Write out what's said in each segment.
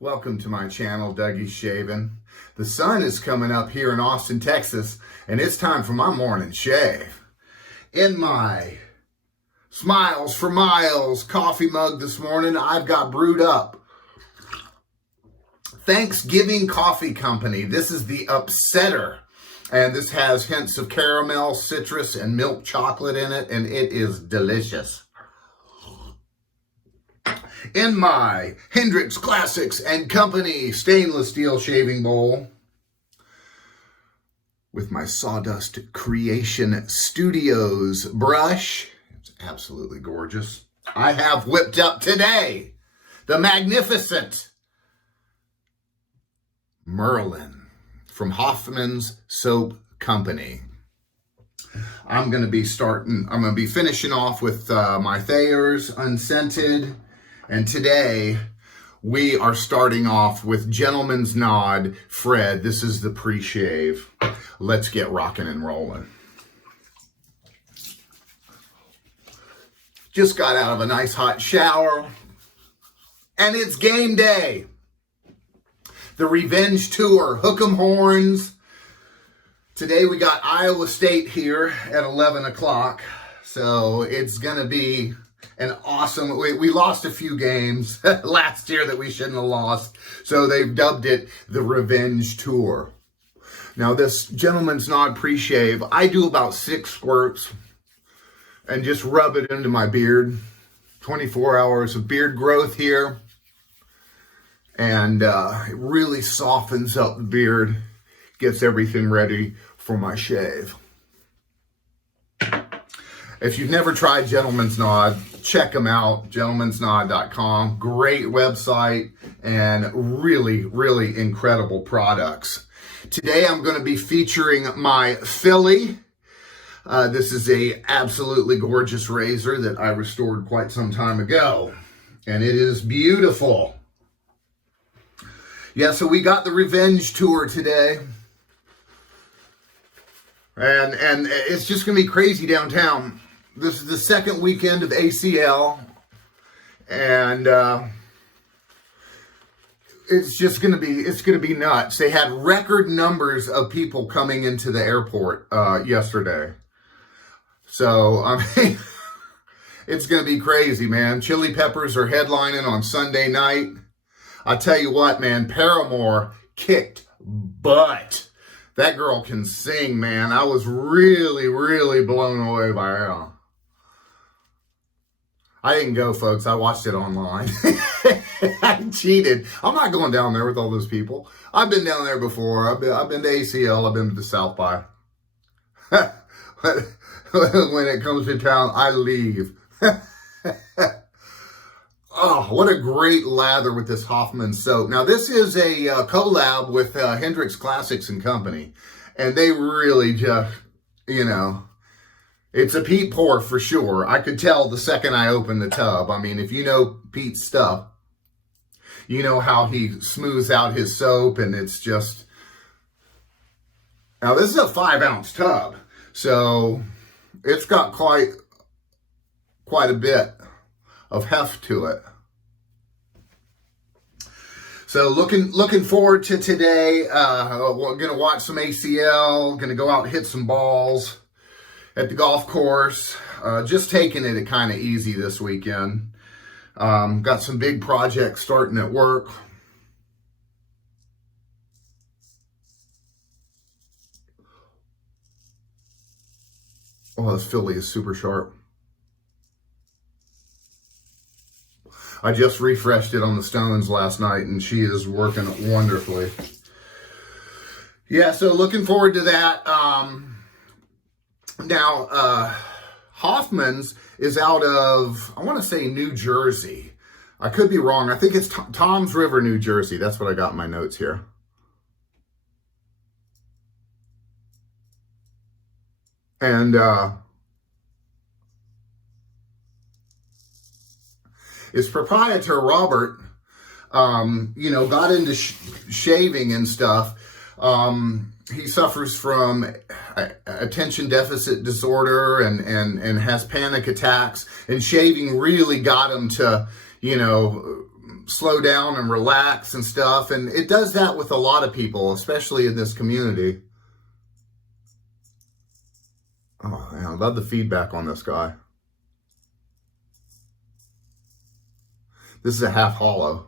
Welcome to my channel, Dougie's Shaving. The sun is coming up here in Austin, Texas, and it's time for my morning shave. In my Smiles for Miles coffee mug this morning, I've got brewed up Thanksgiving Coffee Company. This is the Upsetter, and this has hints of caramel, citrus, and milk chocolate in it, and it is delicious. In my Hendrix Classics and Company stainless steel shaving bowl with my Sawdust Creation Studios brush. It's absolutely gorgeous. I have whipped up today the magnificent Merlin from Hoffman's Soap Company. I'm going to be finishing off with my Thayers unscented. And today, we are starting off with Gentleman's Nod Fred. This is the pre-shave. Let's get rocking and rolling. Just got out of a nice hot shower. And it's game day. The Revenge Tour, Hook 'em Horns. Today we got Iowa State here at 11 o'clock. So it's going to be an awesome, we lost a few games last year that we shouldn't have lost. So they've dubbed it the Revenge Tour. Now this Gentleman's Nod pre-shave, I do about 6 squirts and just rub it into my beard. 24 hours of beard growth here. And it really softens up the beard, gets everything ready for my shave. If you've never tried Gentleman's Nod, check them out, gentlemansnod.com. Great website and really, really incredible products. Today I'm going to be featuring my Philly. This is a absolutely gorgeous razor that I restored quite some time ago. And it is beautiful. Yeah, so we got the Revenge Tour today. And it's just going to be crazy downtown. This is the second weekend of ACL, and it's going to be nuts. They had record numbers of people coming into the airport yesterday. So, I mean, it's going to be crazy, man. Chili Peppers are headlining on Sunday night. I tell you what, man, Paramore kicked butt. That girl can sing, man. I was really, really blown away by her. I didn't go, folks. I watched it online. I cheated. I'm not going down there with all those people. I've been down there before. I've been to ACL. I've been to South by. When it comes to town, I leave. Oh, what a great lather with this Hoffman soap. Now, this is a collab with Hendrix Classics and Company. And they really just, you know, it's a Pete pour for sure. I could tell the second I opened the tub. I mean, if you know Pete's stuff, you know how he smooths out his soap, and it's just... Now, this is a 5-ounce tub, so it's got quite a bit of heft to it. So looking forward to today. We're going to watch some ACL, going to go out and hit some balls at the golf course. Just taking it kind of easy this weekend. Got some big projects starting at work. Oh, this Philly is super sharp. I just refreshed it on the stones last night, and she is working wonderfully. Yeah, so looking forward to that. Now, Hoffman's is out of, I want to say, New Jersey. I could be wrong. I think it's Toms River, New Jersey. That's what I got in my notes here. And his proprietor, Robert, you know, got into shaving and stuff. He suffers from attention deficit disorder and has panic attacks. And shaving really got him to, you know, slow down and relax and stuff. And it does that with a lot of people, especially in this community. Oh, man, I love the feedback on this guy. This is a half hollow.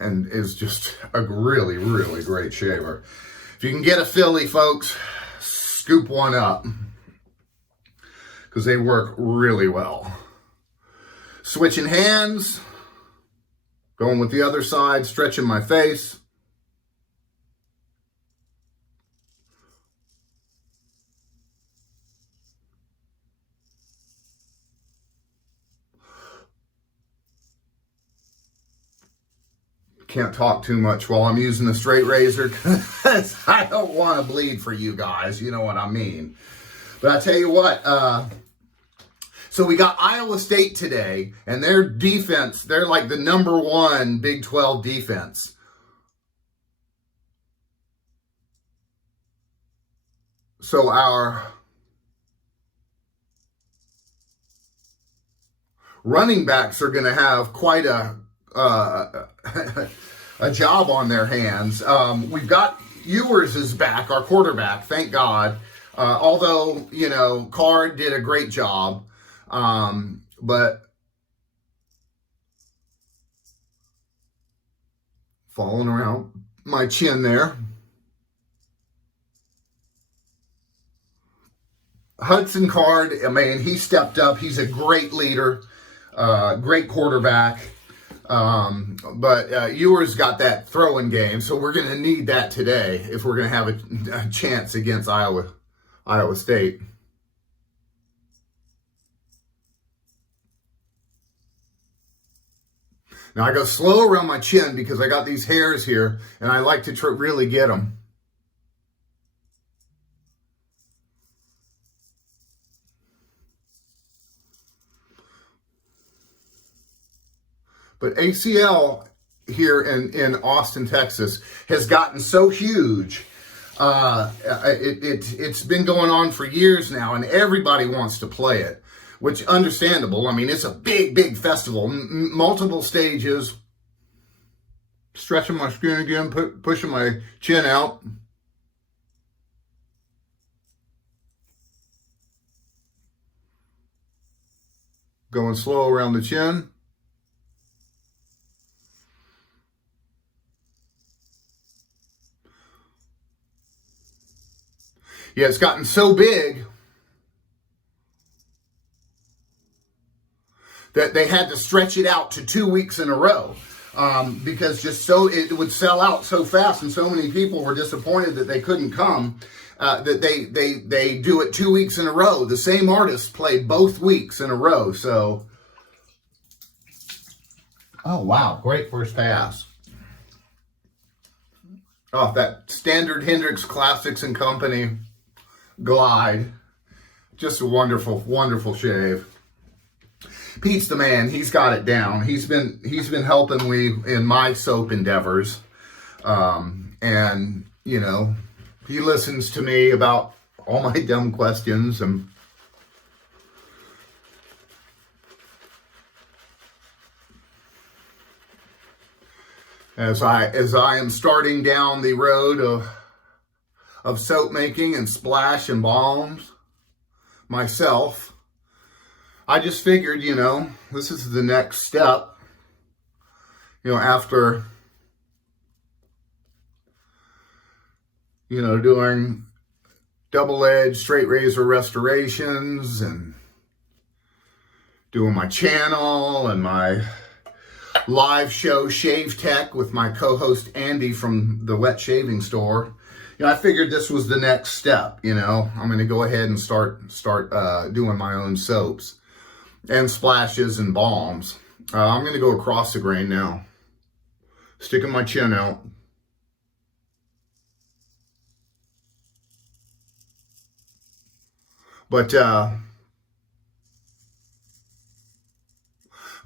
And is just a really, really great shaver. If you can get a Philly, folks, scoop one up, because they work really well. Switching hands, going with the other side, stretching my face. Can't talk too much while I'm using the straight razor because I don't want to bleed for you guys. You know what I mean. But I tell you what, so we got Iowa State today, and their defense, they're like the #1 Big 12 defense. So our running backs are going to have quite a job on their hands. We've got Ewers is back, our quarterback, thank God. Although, you know, Card did a great job. But falling around my chin there. Hudson Card, I mean, he stepped up. He's a great leader, great quarterback. But Ewers got that throwing game, so we're going to need that today if we're going to have a chance against Iowa State. Now I go slow around my chin because I got these hairs here, and I like to really get them. But ACL here in Austin, Texas, has gotten so huge. It's been going on for years now, and everybody wants to play it, which understandable. I mean, it's a big, big festival, multiple stages. Stretching my skin again, pushing my chin out. Going slow around the chin. Yeah, it's gotten so big that they had to stretch it out to 2 weeks in a row because it would sell out so fast, and so many people were disappointed that they couldn't come that they do it 2 weeks in a row. The same artist played both weeks in a row. So, oh wow, great first pass. Oh, that Standard Hendrix Classics and Company Glide. Just a wonderful, wonderful shave. Pete's the man. He's got it down. He's been helping me in my soap endeavors. And, you know, he listens to me about all my dumb questions. And as I am starting down the road of soap making and splash and balms myself, I just figured, you know, this is the next step, you know, after, you know, doing double-edged straight razor restorations and doing my channel and my live show Shave Tech with my co-host Andy from the Wet Shaving Store. You know, I figured this was the next step. You know, I'm going to go ahead and start doing my own soaps and splashes and balms. I'm going to go across the grain now, sticking my chin out. But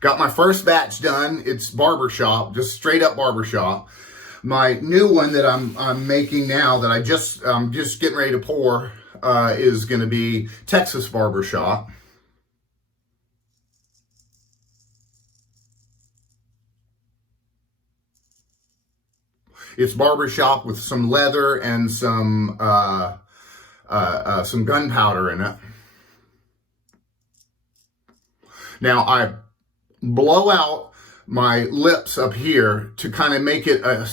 got my first batch done. It's barbershop, just straight up barbershop. My new one that I'm making now that I'm just getting ready to pour is going to be Texas barbershop. It's barbershop with some leather and some gunpowder in it. Now I blow out my lips up here to kind of make it a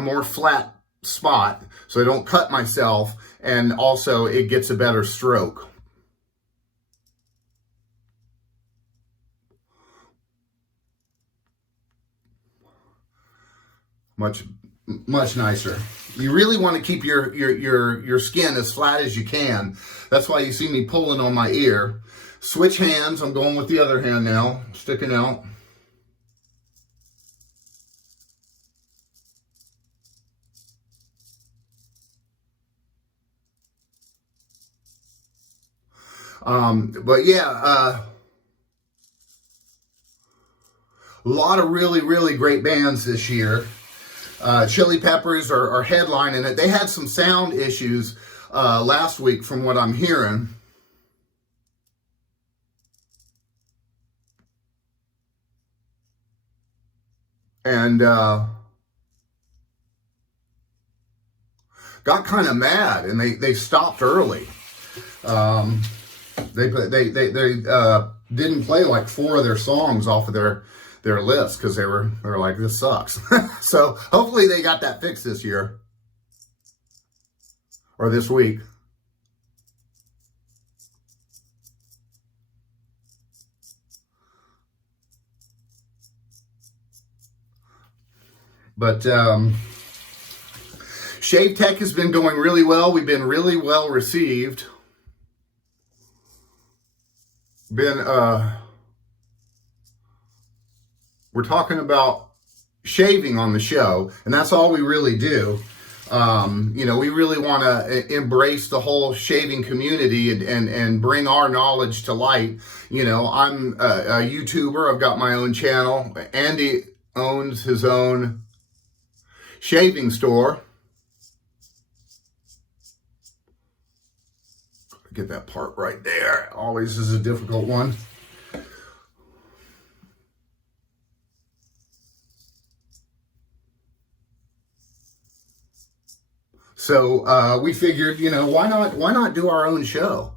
more flat spot so I don't cut myself, and also it gets a better stroke. Much nicer. You really want to keep your skin as flat as you can. That's why you see me pulling on my ear. Switch hands. I'm going with the other hand now, sticking out. But yeah, a lot of really great bands this year. Chili Peppers are headlining it. They had some sound issues last week from what I'm hearing. And got kind of mad, and they stopped early. They didn't play like 4 of their songs off of their list because they were like, this sucks. So hopefully they got that fixed this year or this week. But Shave Tech has been going really well. We've been really well received. We're talking about shaving on the show, and that's all we really do. You know, we really want to embrace the whole shaving community and bring our knowledge to light. You know, I'm a YouTuber. I've got my own channel. Andy owns his own shaving store. Get that part right there. Always is a difficult one. So we figured, you know, why not do our own show?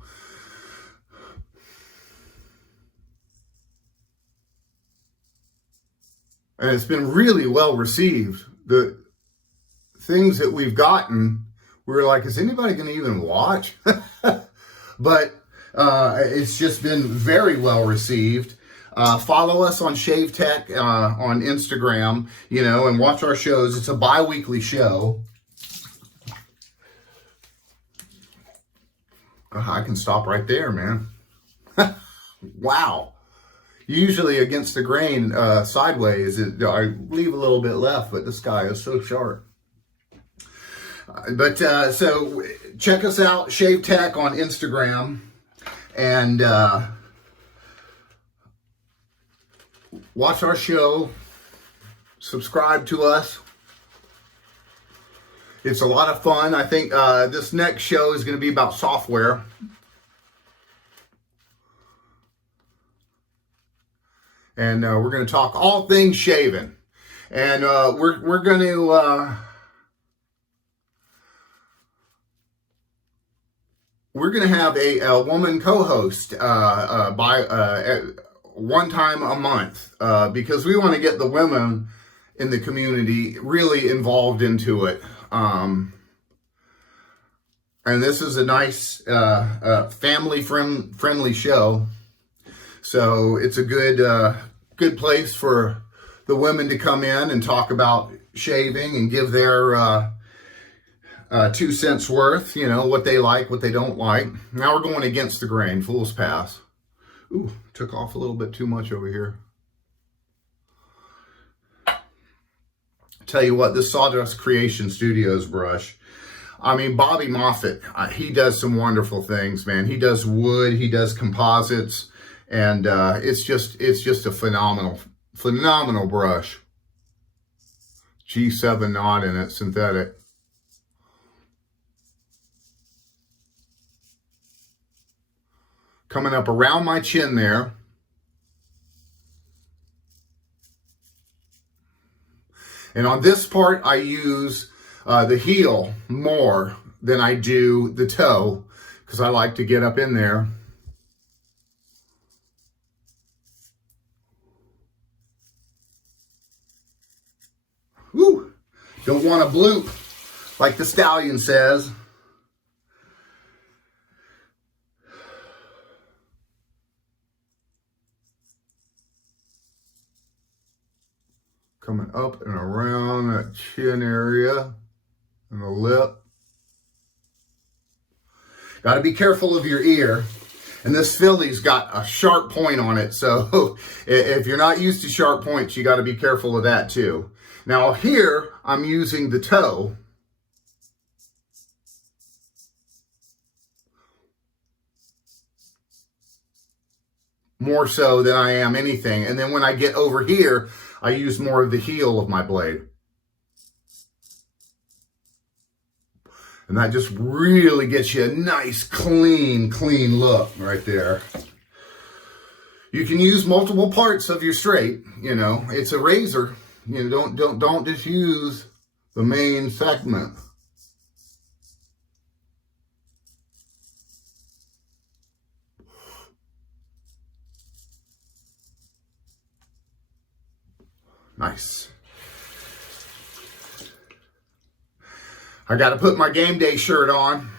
And it's been really well received. The things that we've gotten, we were like, is anybody going to even watch? But it's just been very well received. Follow us on Shave Tech on Instagram, you know, and watch our shows. It's a bi-weekly show. I can stop right there, man. Wow. Usually against the grain, sideways, I leave a little bit left, but this guy is so sharp. So check us out, Shave Tech on Instagram, and watch our show. Subscribe to us. It's a lot of fun. I think this next show is going to be about software. And we're going to talk all things shaving. And we're going to have a woman co-host one time a month because we want to get the women in the community really involved into it. And this is a nice family friendly show. So it's a good place for the women to come in and talk about shaving and give their 2 cents worth, you know, what they like, what they don't like. Now we're going against the grain, fool's pass. Ooh, took off a little bit too much over here. Tell you what, this Sawdust Creation Studios brush, I mean, Bobby Moffett, he does some wonderful things, man. He does wood, he does composites, and it's just a phenomenal brush. G7 knot in it, synthetic. Coming up around my chin there. And on this part, I use the heel more than I do the toe, because I like to get up in there. Woo! Don't want to bloop, like the stallion says. Coming up and around that chin area and the lip. Got to be careful of your ear. And this filly's got a sharp point on it. So if you're not used to sharp points, you got to be careful of that too. Now here, I'm using the toe. More so than I am anything. And then when I get over here, I use more of the heel of my blade. And that just really gets you a nice, clean look right there. You can use multiple parts of your straight, you know. It's a razor. You know, don't just use the main segment. Nice. I got to put my game day shirt on.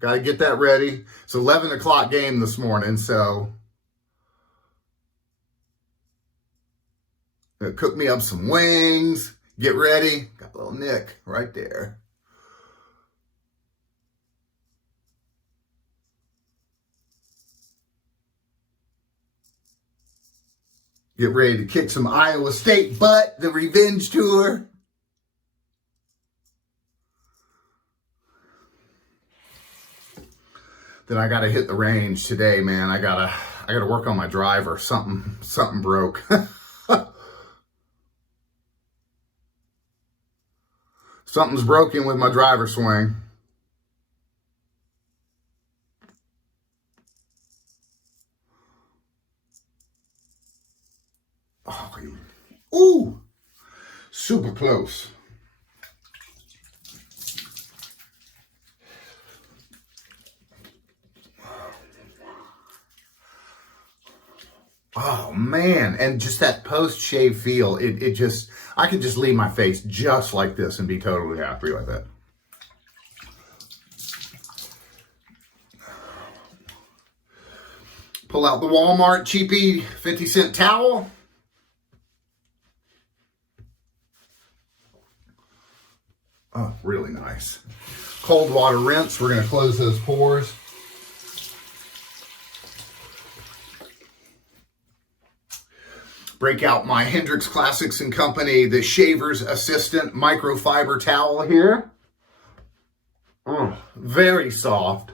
Got to get that ready. It's 11 o'clock game this morning, so cook me up some wings. Get ready. Got a little nick right there. Get ready to kick some Iowa State butt, the revenge tour. Then I gotta hit the range today, man. I gotta work on my driver. Something broke. Something's broken with my driver swing. Oh, ooh, super close. Oh man, and just that post-shave feel, it just, I could just leave my face just like this and be totally happy with it. Pull out the Walmart cheapy 50-cent towel. Oh, really nice. Cold water rinse, we're gonna close those pores. Break out my Hendrix Classics and Company, the Shaver's Assistant microfiber towel here. Oh, very soft.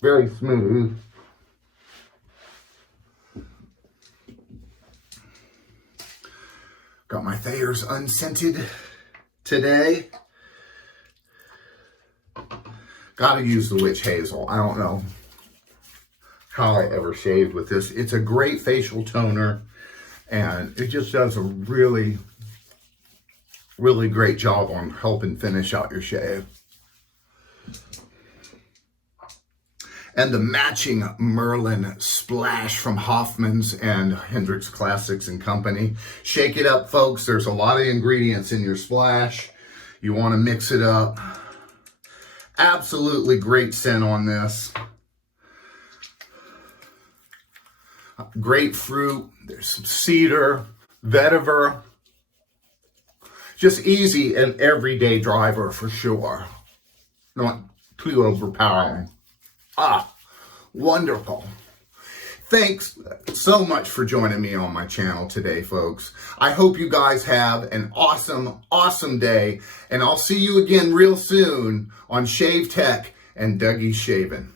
Very smooth. Got my Thayers unscented today. Gotta use the witch hazel. I don't know how I ever shaved with this. It's a great facial toner, and it just does a really, really great job on helping finish out your shave. And the matching Merlin splash from Hoffman's and Hendrix Classics and Company. Shake it up, folks. There's a lot of ingredients in your splash. You want to mix it up. Absolutely great scent on this. Grapefruit, there's some cedar, vetiver. Just easy and everyday driver for sure. Not too overpowering. Ah, wonderful. Thanks so much for joining me on my channel today, folks. I hope you guys have an awesome, awesome day. And I'll see you again real soon on Shave Tech and Dougie's Shaving.